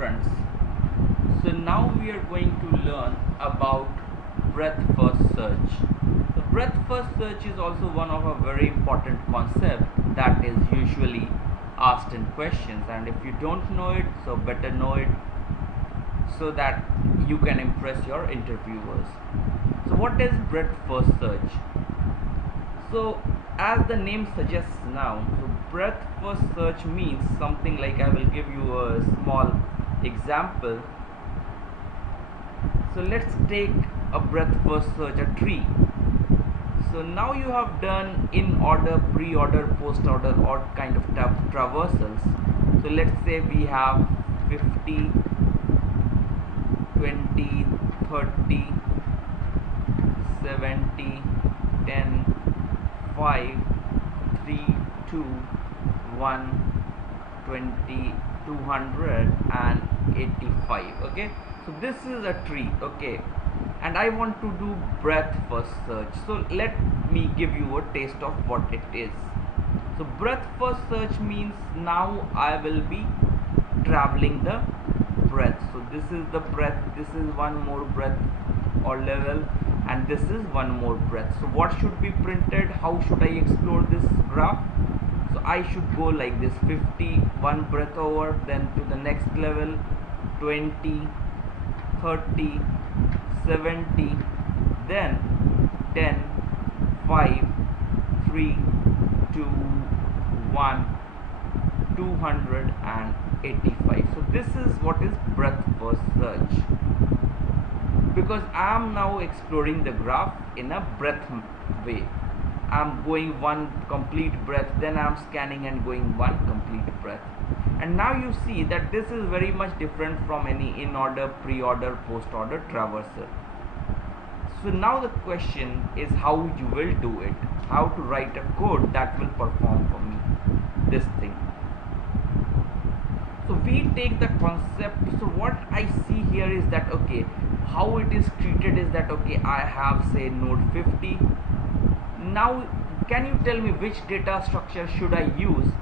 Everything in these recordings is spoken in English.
Friends, so now we are going to learn about breadth first search. The breadth first search is also one of a very important concept that is usually asked in questions, and if you don't know it, so better know it so that you can impress your interviewers. So what is breadth first search? So as the name suggests now, so breadth first search means something like, I will give you a small example. So let's take a breadth first search, a tree. So now you have done in order, pre-order, post-order, or kind of traversals. So let's say we have 50, 20, 30, 70, 10, 5, 3, 2, 1, 20, 285. Okay, so this is a tree. Okay, and I want to do breadth first search. So let me give you a taste of what it is. So breadth first search means now I will be traveling the breadth. So this is the breadth, this is one more breadth or level, and this is one more breadth. So what should be printed? How should I explore this graph? So I should go like this: 50, one breadth over, then to the next level, 20, 30, 70, then 10, 5, 3, 2, 1, 285. So this is what is breadth first search, because I am now exploring the graph in a breadth way. I am going one complete breadth, then I am scanning and going one complete breadth. And now you see that this is very much different from any in order, pre-order, post-order traversal. So now the question is how you will do it, how to write a code that will perform for me this thing. So we take the concept. So what I see here is that, okay, how it is treated is that, okay, I have say node 50. Now can you tell me which data structure should I use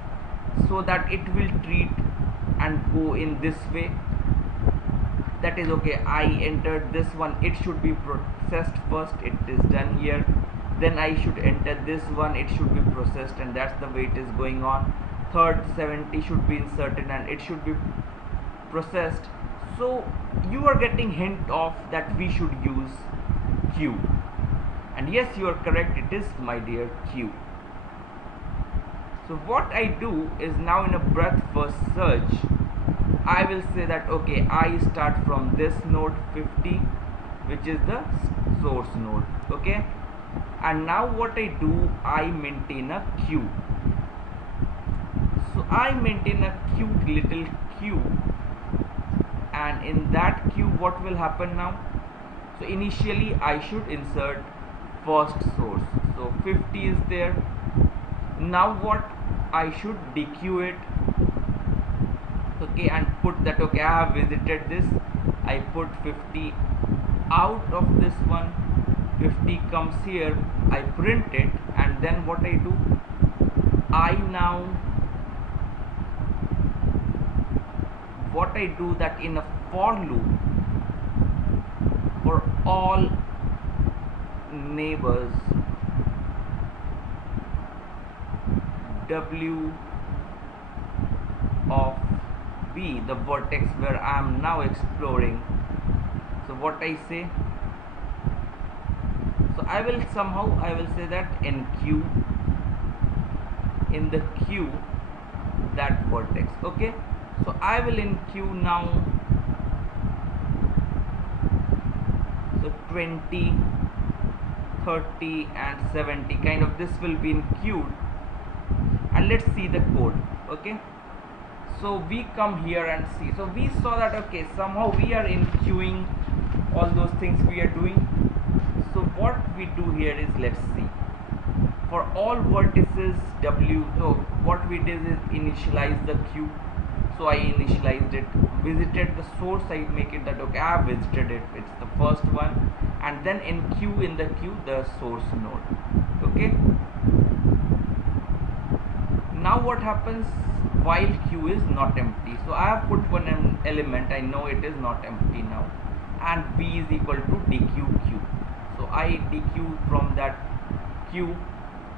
so that it will treat and go in this way? That is, okay, I entered this one, it should be processed first, it is done here. Then I should enter this one, it should be processed, and that's the way it is going on. Third 70 should be inserted and it should be processed. So you are getting hint of that we should use queue, and yes, you are correct, it is, my dear, queue. So what I do is now in a breadth first search, I will say that, okay, I start from this node 50, which is the source node. Okay, and now what I do, I maintain a queue. So I maintain a cute little queue, and in that queue what will happen now? So initially I should insert first source, so 50 is there. Now what, I should dequeue it, okay, and put that, okay, I have visited this, I put 50 out of this one, 50 comes here, I print it, and then what I do, I now what I do that in a for loop for all neighbors W of B, the vertex where I am now exploring. So what I say, so I will say that in queue, in the queue, that vertex. Okay, so I will in queue now, so 20, 30 and 70, kind of this will be in queue. And let's see the code. Okay, so we come here and see, so we saw that, okay, somehow we are in queuing all those things we are doing. So what we do here is, let's see, for all vertices W, so what we did is initialize the queue. So I initialized it, visited the source, I make it that, okay, I have visited it, it's the first one, and then in queue, in the queue, the source node. Okay, now what happens while queue is not empty? So I have put one element, I know it is not empty now, and v is equal to dq. So I dq from that queue,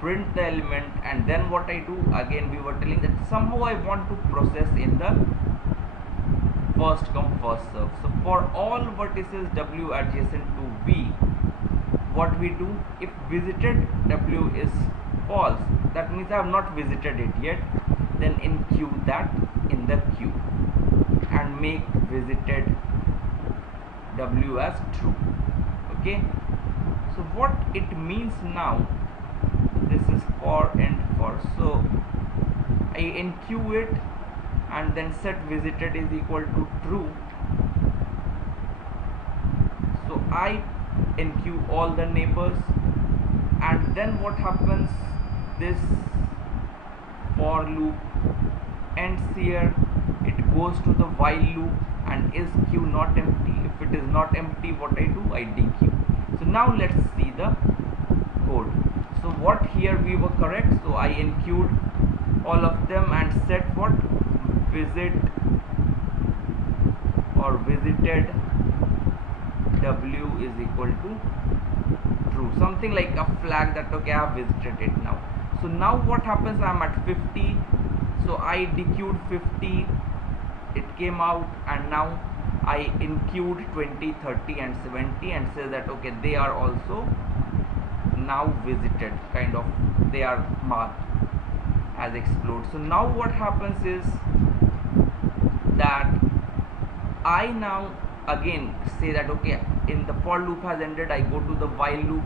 print the element, and then what I do, again we were telling that somehow I want to process in the first come first serve. So for all vertices w adjacent to v, what we do, if visited w is false, that means I have not visited it yet, then enqueue that in the queue and make visited w as true. Okay, so what it means now, this is for and for, so I enqueue it and then set visited is equal to true. So I enqueue all the neighbors, and then what happens, this for loop ends here, it goes to the while loop, and is queue not empty? If it is not empty, what I do, I dequeue. So now let's see the code. So what here we were correct, so I enqueued all of them and set what, visit or visited w is equal to true, something like a flag that okay, I have visited it now. So now what happens, I am at 50, so I dequeued 50, it came out, and now I enqueued 20, 30 and 70 and say that okay, they are also now visited, kind of they are marked as explode. So now what happens is that I now again say that okay, in the for loop has ended, I go to the while loop,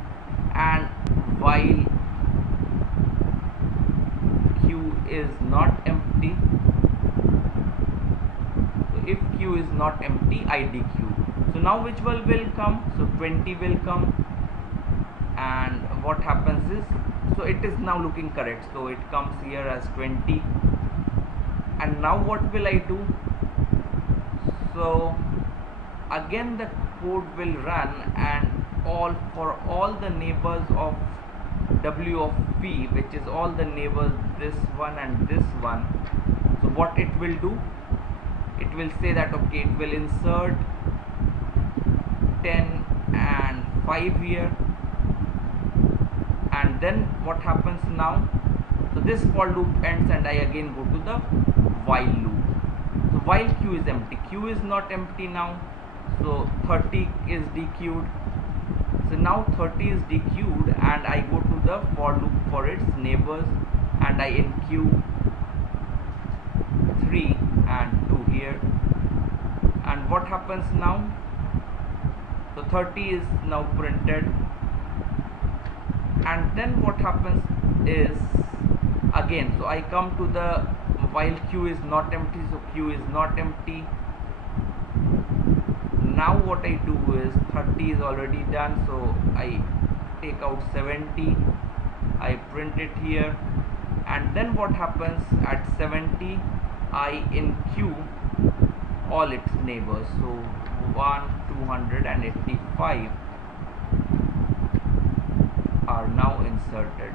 and while queue is not empty, so if queue is not empty, I dequeue. So now which one will come, so 20 will come, and what happens is, so it is now looking correct, so it comes here as 20, and now what will I do, so again the code will run, and for all the neighbors of w of v, which is all the neighbors, this one and this one, so what it will do, it will say that okay, it will insert 10 and 5 here, and then what happens now, so this for loop ends and I again go to the while loop. So while queue is empty, queue is not empty now, so 30 is dequeued. So now 30 is dequeued, and I go to the for loop for its neighbors, and I enqueue 3 and 2 here, and what happens now, so 30 is now printed, and then what happens is again, so I come to the while queue is not empty, so queue is not empty. Now what I do is 30 is already done, so I take out 70, I print it here, and then what happens at 70, I enqueue all its neighbors, so 285 are now inserted,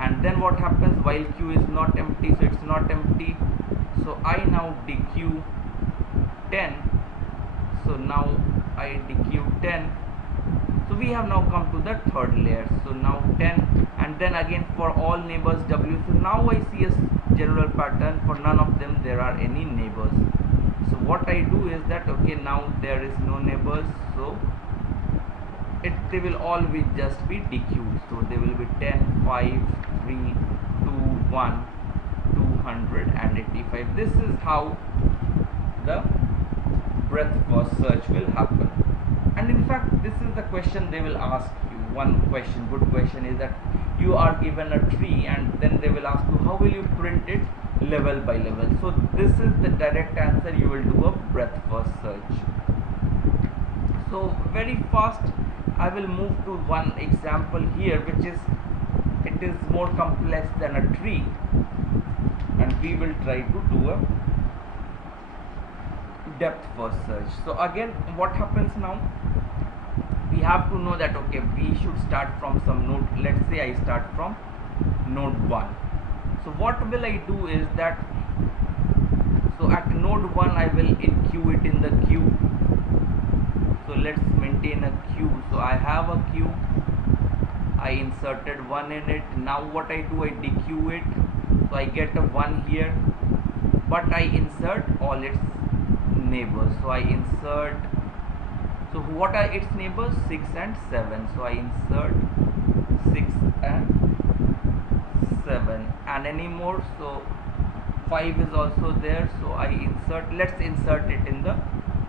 and then what happens, while queue is not empty, so it's not empty, so I now dequeue 10, so now I dequeue 10, so we have now come to the third layer, so now 10, and then again for all neighbors w, so now I see a general pattern, for none of them there are any neighbors. So what I do is that okay, now there is no neighbors, so they will all be just be dequeued, so they will be 10, 5, 3, 2, 1, 285. This is how the breadth first search will happen. And in fact, this is the question they will ask you. One question, good question, is that you are given a tree, and then they will ask you how will you print it level by level. So this is the direct answer, you will do a breadth first search. So very fast I will move to one example here, which is, it is more complex than a tree, and we will try to do a depth first search. So again, what happens now, we have to know that okay, we should start from some node. Let's say I start from node 1, So what will I do is that, so at node 1 I will enqueue it in the queue. So let's maintain a queue. So I have a queue, I inserted 1 in it. Now what I do, I dequeue it, so I get a 1 here, but I insert all its neighbors. So I insert, so what are its neighbors? 6 and 7. So I insert 6 and 7, and any more, so 5 is also there. So I insert, let's insert it in the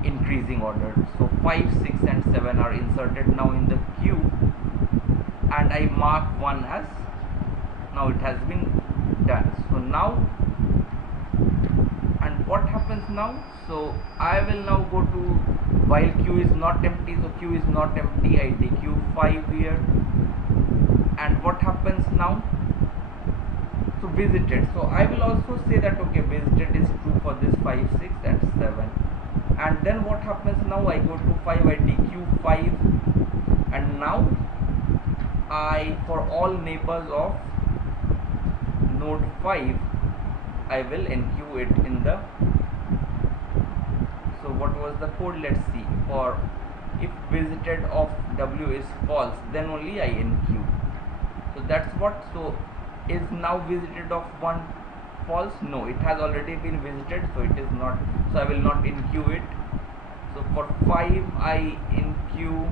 increasing order. So 5, 6 and 7 are inserted now in the queue, and I mark 1 as, now it has been done. So now, and what happens now? So I will now go to, while queue is not empty, so queue is not empty, I dequeue 5 here, and what happens now? So visited, so I will also say that okay, visited is true for this 5, 6 and 7. And then what happens now? I go to 5, I dequeue 5, and now I, for all neighbors of node 5, I will enqueue it in the, so what was the code? Let's see. For if visited of W is false, then only I enqueue. So that's what. So is now visited of 1 false? No, it has already been visited, so it is not, so I will not enqueue it. So for 5 I enqueue,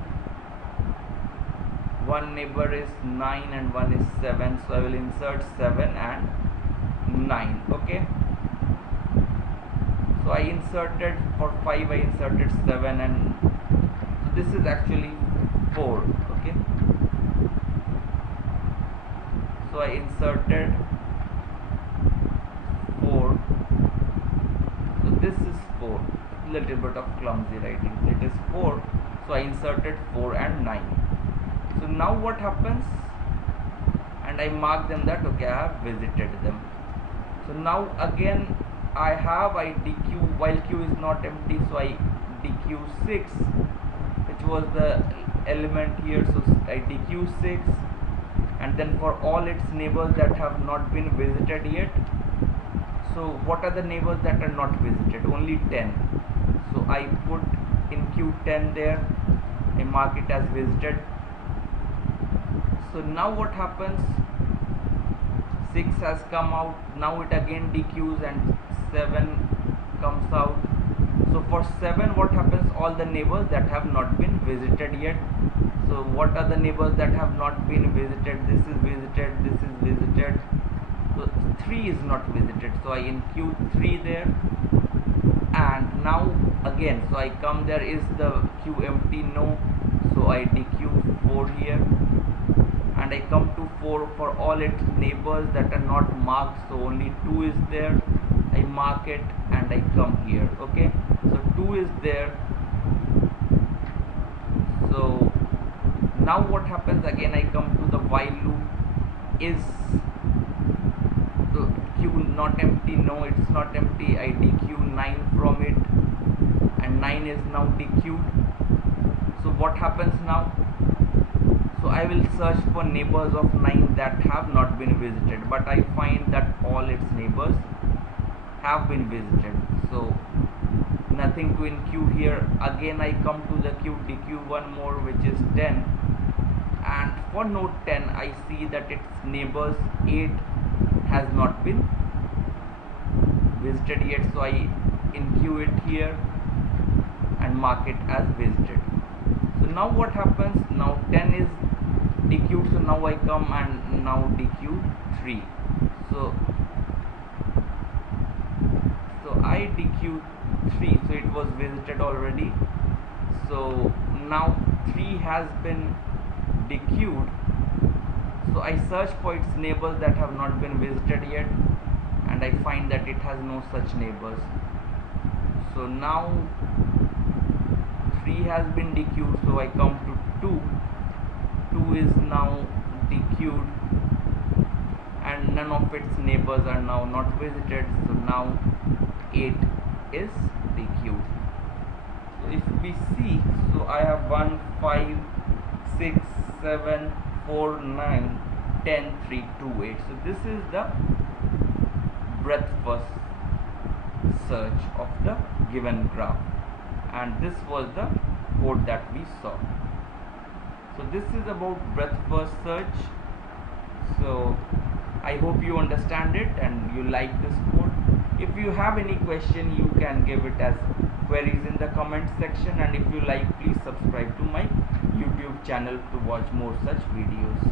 one neighbor is 9 and one is 7, so I will insert 7 and 9. Okay, so I inserted, for 5 I inserted 7, and so this is actually 4. Okay, so I inserted 4, so this is 4, little bit of clumsy writing, so it is 4, so I inserted 4 and 9. So now what happens, and I mark them that okay, I have visited them. So now again I dequeue, while queue is not empty, so I dequeue 6, which was the element here, so I dequeue 6, and then for all its neighbors that have not been visited yet. So what are the neighbors that are not visited? Only 10. So I put in queue 10 there, I mark it as visited. So now what happens, 6 has come out, now it again dequeues and 7 comes out. So for 7 what happens, all the neighbors that have not been visited yet. So what are the neighbors that have not been visited? This is visited, this is visited, so 3 is not visited, so I enqueue 3 there. And now again, so I come, there is the queue empty? No, so I dequeue 4 here, and I come to 4, for all its neighbors that are not marked, so only 2 is there, I mark it and I come here. Okay, so 2 is there. So now what happens, again I come to the while loop. Is the queue not empty? No, it's not empty, I dequeue 9 from it, and 9 is now dequeued. So what happens now? So I will search for neighbors of 9 that have not been visited, but I find that all its neighbors have been visited, so nothing to enqueue here. Again I come to the queue, dequeue one more, which is 10, and for node 10 I see that its neighbors 8 has not been visited yet, so I enqueue it here and mark it as visited. So now what happens, now 10 is dequeued, so now I come and now dequeue 3. So I dequeue 3, so it was visited already. So now 3 has been dequeued, so I search for its neighbors that have not been visited yet, and I find that it has no such neighbors. So now 3 has been dequeued, so I come to 2. 2 is now dequeued, and none of its neighbors are now not visited, so now 8 is dequeued. So if we see, so I have 1, 5, 6, 7, 4, 9, 10328. So this is the breadth first search of the given graph, and this was the code that we saw. So this is about breadth first search. So I hope you understand it and you like this code. If you have any question, you can give it as queries in the comment section, and if you like, please subscribe to my YouTube channel to watch more such videos.